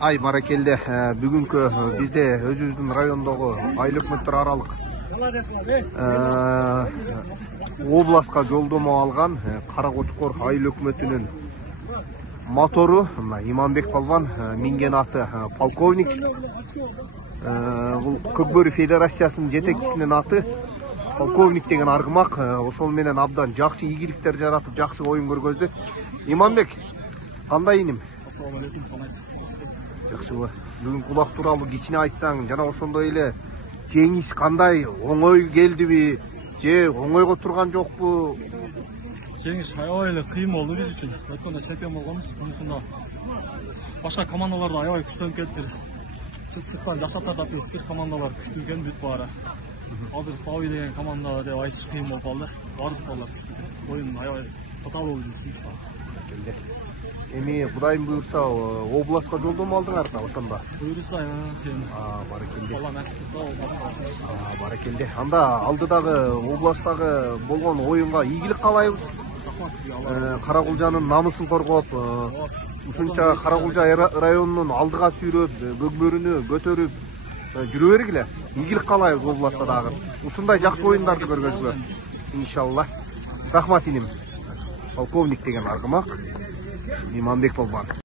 Ай баракелде, бүгүнкү бизде өзүбүздүн райондогу айыл өкмөттөр аралык областка жолдомо алган Кара Кочкор айыл өкмөтүнүн мотору Иманбек Балбан, минген аты полковник. Бул Көкбөрү федерациясынын жетекчисинин аты полковник деген аргымак. Ошол менен абдан жакшы ийгиликтер жаратып, жакшы оюн көргөздү. Иманбек, кандай иним? Ассаламу алейкум, калайсыз? Жакшыбы? Бүгүн кулак тууралуу кичине айтсаң, жана ошондой эле жеңиш кандай, оңой келдиби же оңойго турган жокпу? Жеңиш аябай эле кыйын болду биз үчүн. Өткөндө чемпион болгонбуз. Мунусунда башка командаларда аябай күчтөнүп кетти. Сырттан жакшаттар тапты, бир командалар күчтүү экен бүт баары. Азыр Славий деген команда деп айтыш кыйын болуп калды. Бардык балдар күчтүү. Оюн аябай татаал болду биз үчүн. Эми Кудайым буйрса областка жолдомо алдыңар да ошондо. Буйрса, Баракелде. Алла насип кылса областка. Баракелде. Анда алдыдагы областтагы болгон оюнга ийгилик каалайбыз. Рахмат сизге, Алла. Каракулжанын намысын коргоп, ушунча Каракулжа районунун алдыга сүйрөп, Көкбөрүнү көтөрүп жүрө бергиле. Ийгилик каалайбыз областта дагы. Ушундай жакшы оюндарды көргөзгүлө. Иншалла. Рахмат иним. Полковник деген аргымак Иманбек Балбан.